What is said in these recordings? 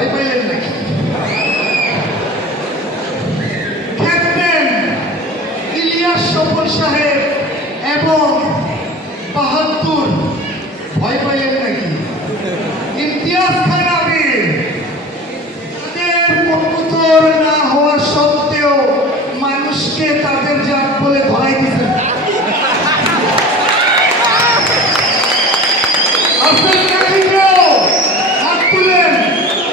ভয় পাইলেন নাকি? ক্যাপ্টেন ইলিয়াস স্বপন সাহেব এবং বাহাদুর ভয় পাইলেন নাকি? ইমতিয়াজ খান আবির তাদের কবুতর না হওয়া সত্ত্বেও মানুষকে তাদের জাত বলে ধরাই দিয়েছেন।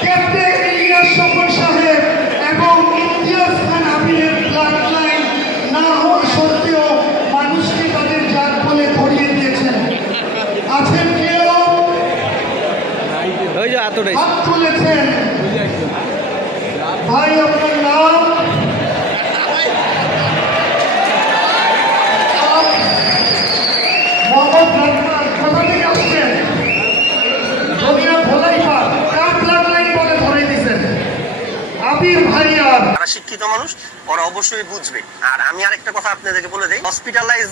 ক্যাপ্টেন ইলিয়াস স্বপন সাহেব এবং ইমতিয়াজ খান আবিরের ব্লাড লাইন না হওয়া সত্ত্বেও মানুষকে তাদের জাত বলে ধরিয়ে দিয়েছেন। আছেন কেউ হাত তুলেছেন? ভাই আপনার নাম? মোহাম্মদ রহমান। কোথা থেকে আসছেন? দুনিয়া ভোলাই পা। কার ব্লাড লাইন বলে ধরে দিয়েছেন? আবির ভাইয়ার। যারা শিক্ষিত মানুষ ওরা অবশ্যই বুঝবে। আর আমি আরেকটা কথা আপনাদেরকে বলে দেই, হসপিটালাইজ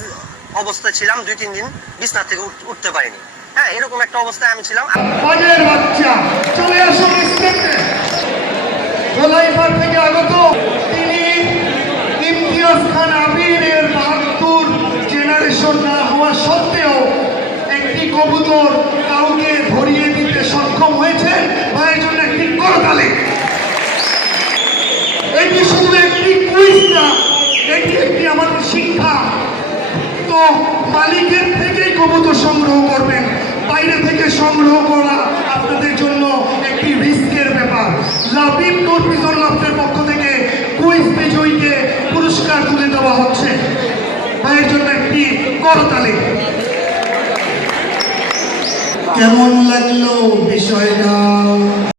অবস্থায় ছিলাম 2-3 দিন, বিছানা থেকে উঠতে পারিনি। হ্যাঁ, এরকম একটা অবস্থায় আমি ছিলাম। বাজের বাচ্চা চলে আসুন স্টেজে। ভোলাইপাড় থেকে আগত তিনি ইমতিয়াজ খান আবিরের 72 জেনারেশন না হওয়া সত্ত্বেও একটি কবুতর কাউকে ধরিয়ে দিতে সক্ষম হয়েছে। ভাইয়ের জন্য একটি করতালি। এটি শুধু একটি কুইজ না, এটি একটি আমাদের শিক্ষা। তো মালিকের থেকেই কবুতর সংগ্রহ করবেন, বাইরে থেকে সংগ্রহ করা আপনাদের জন্য একটি রিস্কের ব্যাপার। লাবিব নূর পিজন লফটের পক্ষ থেকে কুইজ বিজয়ীকে পুরস্কার তুলে দেওয়া হচ্ছে। ভাইয়ের জন্য একটি করতালি। কেমন লাগলো বিষয়টা?